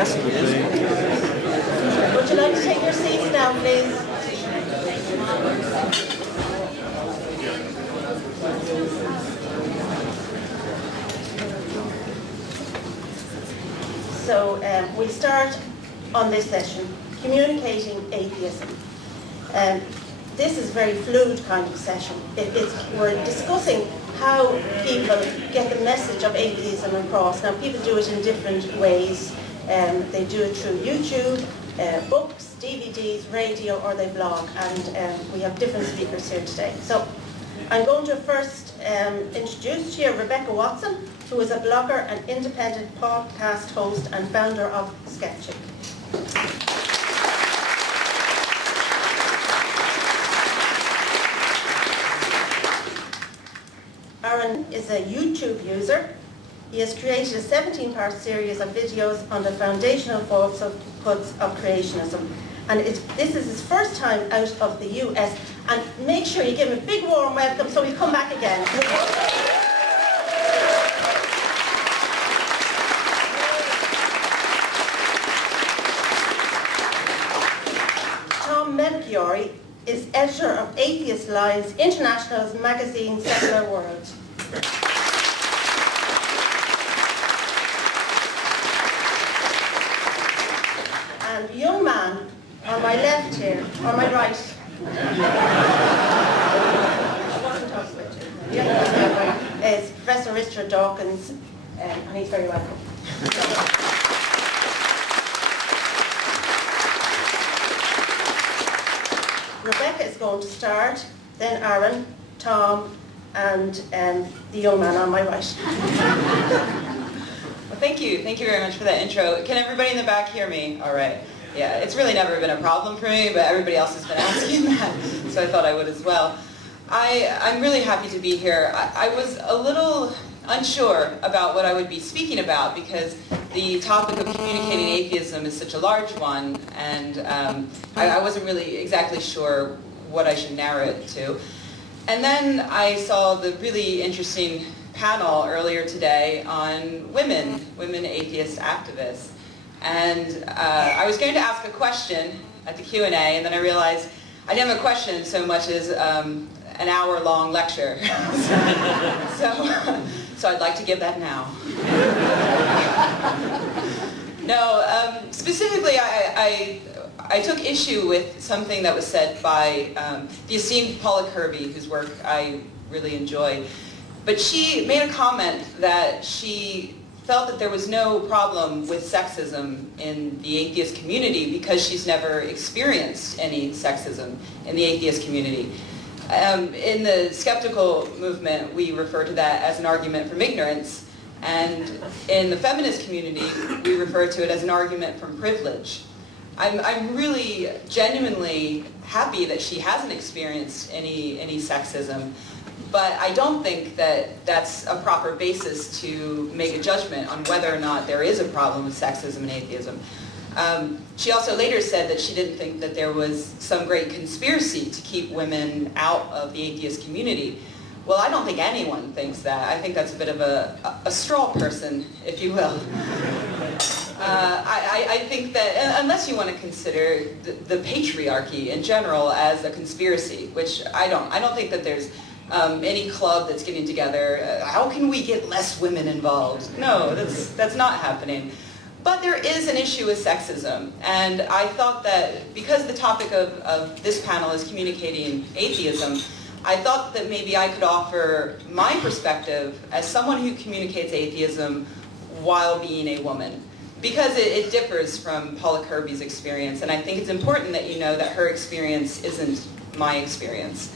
Yes, it is. Would you like to take your seats now, please? So we start on this session, communicating atheism. This is a very fluid kind of session. We're discussing how people get the message of atheism across. Now, people do it in different ways. They do it through YouTube, books, DVDs, radio, or they blog. And we have different speakers here today. So I'm going to first introduce to you Rebecca Watson, who is a blogger and independent podcast host and founder of Skepchick. Aaron is a YouTube user. He has created a 17-part series of videos on the foundational falsehoods of creationism. And this is his first time out of the US. And make sure you give him a big warm welcome so he'll come back again. Melchiorre is editor of Atheist Lines International's magazine Secular World. And the young man on my left here, or my right, I wasn't talking about you. The young man on my right is Professor Richard Dawkins, and he's very welcome. Rebecca is going to start, then Aaron, Tom, and the young man on my right. Well, thank you very much for that intro. Can everybody in the back hear me? All right. Yeah, it's really never been a problem for me, but everybody else has been asking that, so I thought I would as well. I'm really happy to be here. I was a little unsure about what I would be speaking about because the topic of communicating atheism is such a large one, and I wasn't really exactly sure what I should narrow it to. And then I saw the really interesting panel earlier today on women atheist activists. And I was going to ask a question at the Q&A, and then I realized I didn't have a question so much as an hour-long lecture. So I'd like to give that now. No, specifically I took issue with something that was said by the esteemed Paula Kirby, whose work I really enjoy. But she made a comment that she felt that there was no problem with sexism in the atheist community because she's never experienced any sexism in the atheist community. In the skeptical movement, we refer to that as an argument from ignorance, and in the feminist community, we refer to it as an argument from privilege. I'm really genuinely happy that she hasn't experienced any sexism, but I don't think that that's a proper basis to make a judgment on whether or not there is a problem with sexism and atheism. She also later said that she didn't think that there was some great conspiracy to keep women out of the atheist community. Well, I don't think anyone thinks that. I think that's a bit of a straw person, if you will. I think that, unless you want to consider the patriarchy in general as a conspiracy, which I don't think that there's any club that's getting together, how can we get less women involved? No, that's not happening. But there is an issue with sexism, and I thought that because the topic of this panel is communicating atheism, I thought that maybe I could offer my perspective as someone who communicates atheism while being a woman. Because it differs from Paula Kirby's experience, and I think it's important that you know that her experience isn't my experience.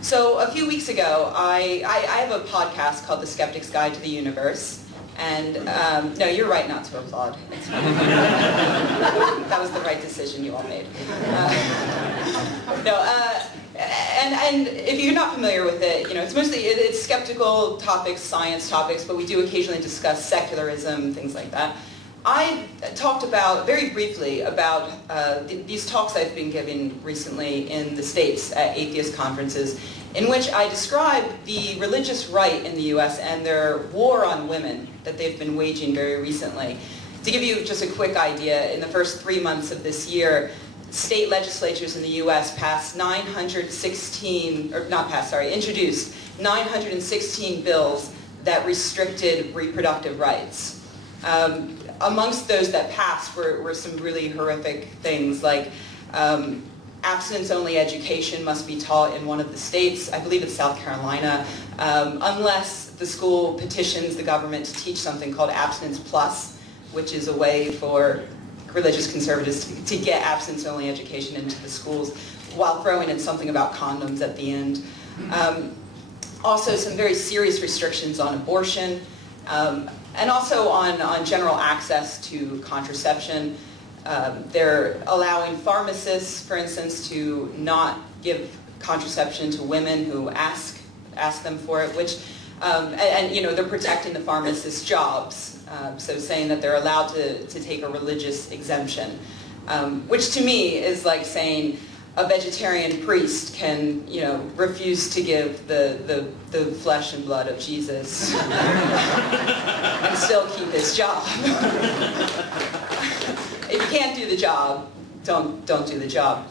So a few weeks ago, I have a podcast called The Skeptic's Guide to the Universe. And no, you're right not to applaud. That was the right decision you all made. And if you're not familiar with it, you know, it's skeptical topics, science topics, but we do occasionally discuss secularism, things like that. I talked very briefly about these talks I've been giving recently in the States at atheist conferences, in which I described the religious right in the US and their war on women that they've been waging very recently. To give you just a quick idea, in the first 3 months of this year, state legislatures in the U.S. introduced 916 bills that restricted reproductive rights. Amongst those that passed were some really horrific things, like abstinence-only education must be taught in one of the states, I believe it's South Carolina, unless the school petitions the government to teach something called Abstinence Plus, which is a way for religious conservatives to get abstinence-only education into the schools while throwing in something about condoms at the end. Also, some very serious restrictions on abortion, and also on general access to contraception. They're allowing pharmacists, for instance, to not give contraception to women who ask them for it, which, and you know, they're protecting the pharmacists' jobs. So saying that they're allowed to take a religious exemption, which to me is like saying a vegetarian priest can, you know, refuse to give the flesh and blood of Jesus and still keep his job. If you can't do the job, don't do the job.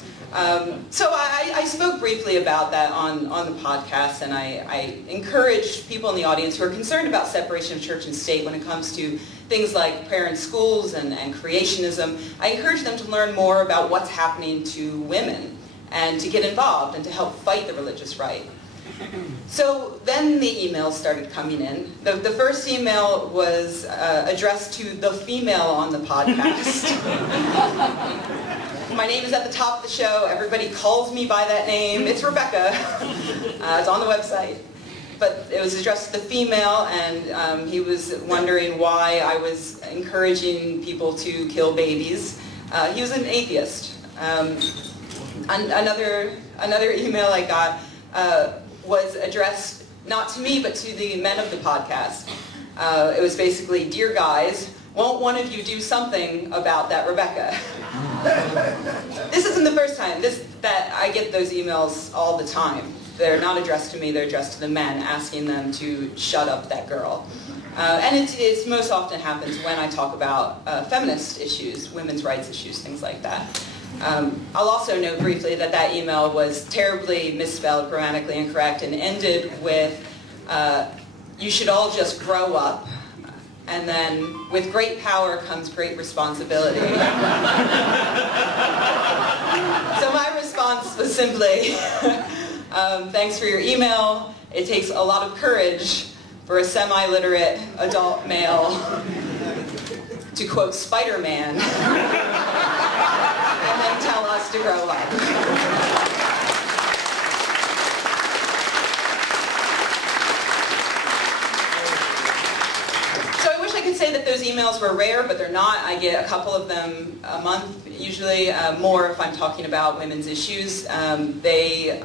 So I spoke briefly about that on the podcast, and I encourage people in the audience who are concerned about separation of church and state when it comes to things like prayer in schools and creationism. I encourage them to learn more about what's happening to women and to get involved and to help fight the religious right. So then the emails started coming in. The first email was addressed to the female on the podcast. My name is at the top of the show. Everybody calls me by that name. It's Rebecca. It's on the website. But it was addressed to the female, and he was wondering why I was encouraging people to kill babies. He was an atheist. Another email I got was addressed not to me, but to the men of the podcast. It was basically, "Dear guys, won't one of you do something about that Rebecca?" This isn't the first time that I get those emails all the time. They're not addressed to me, they're addressed to the men, asking them to shut up that girl. And it most often happens when I talk about feminist issues, women's rights issues, things like that. I'll also note briefly that email was terribly misspelled, grammatically incorrect, and ended with, "You should all just grow up," and then, "With great power comes great responsibility." So my response was simply, "Thanks for your email. It takes a lot of courage for a semi-literate adult male to quote Spider-Man and then tell us to grow up." So I wish I could say that those emails were rare, but they're not. I get a couple of them a month, usually more if I'm talking about women's issues. They're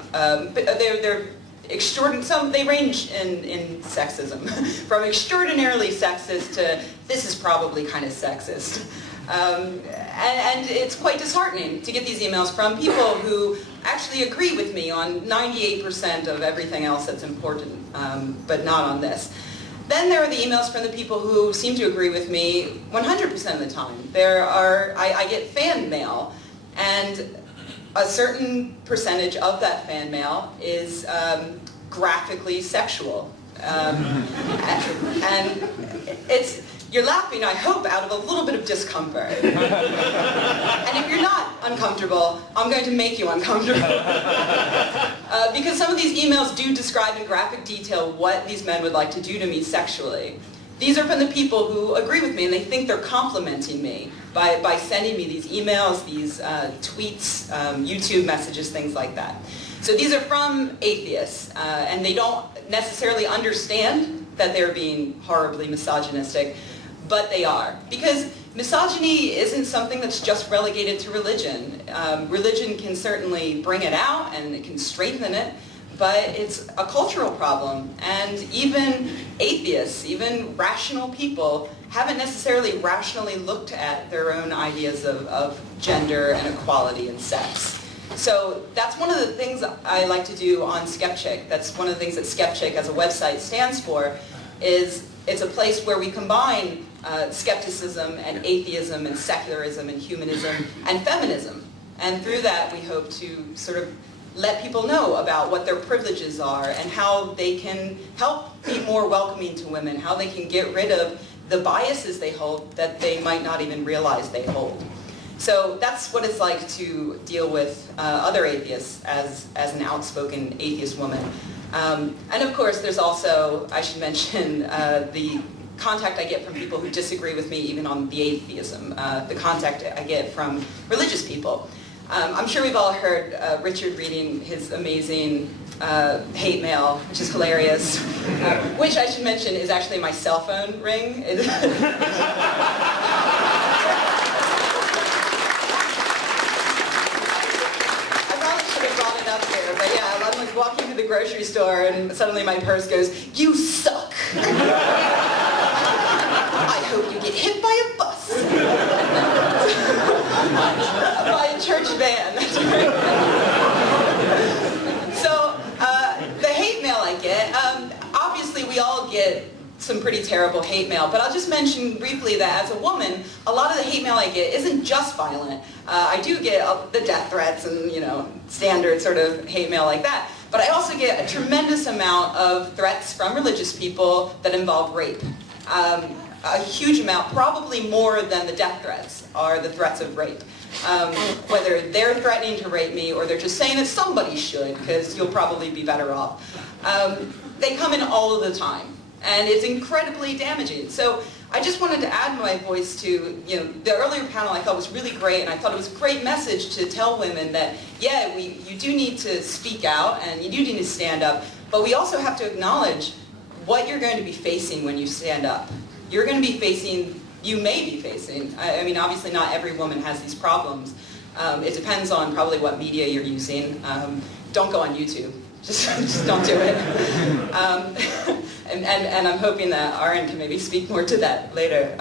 extraordinary. They range in sexism, from extraordinarily sexist to this is probably kind of sexist. And it's quite disheartening to get these emails from people who actually agree with me on 98% of everything else that's important, but not on this. Then there are the emails from the people who seem to agree with me 100% of the time. I get fan mail, and a certain percentage of that fan mail is graphically sexual. And you're laughing, I hope, out of a little bit of discomfort. And if you're not uncomfortable, I'm going to make you uncomfortable. Because some of these emails do describe in graphic detail what these men would like to do to me sexually. These are from the people who agree with me, and they think they're complimenting me by sending me these emails, these tweets, YouTube messages, things like that. So these are from atheists, and they don't necessarily understand that they're being horribly misogynistic, but they are. Because misogyny isn't something that's just relegated to religion. Religion can certainly bring it out, and it can strengthen it, but it's a cultural problem. And even atheists, even rational people, haven't necessarily rationally looked at their own ideas of gender and equality and sex. So that's one of the things I like to do on Skepchick. That's one of the things that Skepchick as a website stands for, is it's a place where we combine skepticism and atheism and secularism and humanism and feminism. And through that, we hope to sort of let people know about what their privileges are and how they can help be more welcoming to women, how they can get rid of the biases they hold that they might not even realize they hold. So that's what it's like to deal with other atheists as an outspoken atheist woman. And of course, there's also, I should mention, the contact I get from people who disagree with me even on the atheism, the contact I get from religious people. I'm sure we've all heard Richard reading his amazing hate mail, which is hilarious, which I should mention is actually my cell phone ring. Up here, but yeah, I'm like walking to the grocery store and suddenly my purse goes, "You suck." I hope you get hit by a bus. By a church van. That's right. So the hate mail I get, obviously we all get some pretty terrible hate mail, but I'll just mention briefly that as a woman, a lot of the hate mail I get isn't just violent. I do get the death threats and, you know, standard sort of hate mail like that, but I also get a tremendous amount of threats from religious people that involve rape. A huge amount, probably more than the death threats, are the threats of rape. Whether they're threatening to rape me or they're just saying that somebody should, because you'll probably be better off. They come in all of the time. And it's incredibly damaging. So I just wanted to add my voice to, you know, the earlier panel I thought was really great, and I thought it was a great message to tell women that, yeah, you do need to speak out and you do need to stand up, but we also have to acknowledge what you're going to be facing when you stand up. You're going to be facing, you may be facing, I mean, obviously not every woman has these problems. It depends on probably what media you're using. Don't go on YouTube. Just don't do it. And I'm hoping that Aaron can maybe speak more to that later.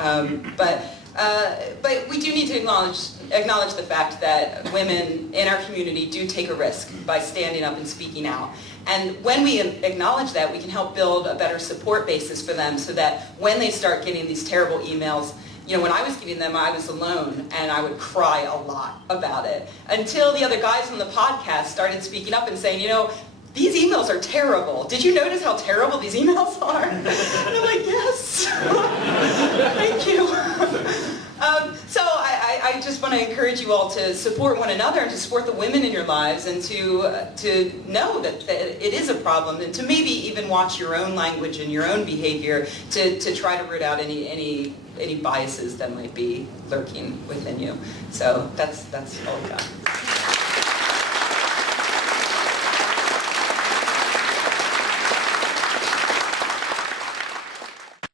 But we do need to acknowledge the fact that women in our community do take a risk by standing up and speaking out. And when we acknowledge that, we can help build a better support basis for them so that when they start getting these terrible emails, you know, when I was getting them, I was alone, and I would cry a lot about it. Until the other guys on the podcast started speaking up and saying, you know, these emails are terrible. Did you notice how terrible these emails are? And I'm like, yes. Thank you. So I just want to encourage you all to support one another and to support the women in your lives and to know that it is a problem and to maybe even watch your own language and your own behavior to try to root out any biases that might be lurking within you. So that's all I got.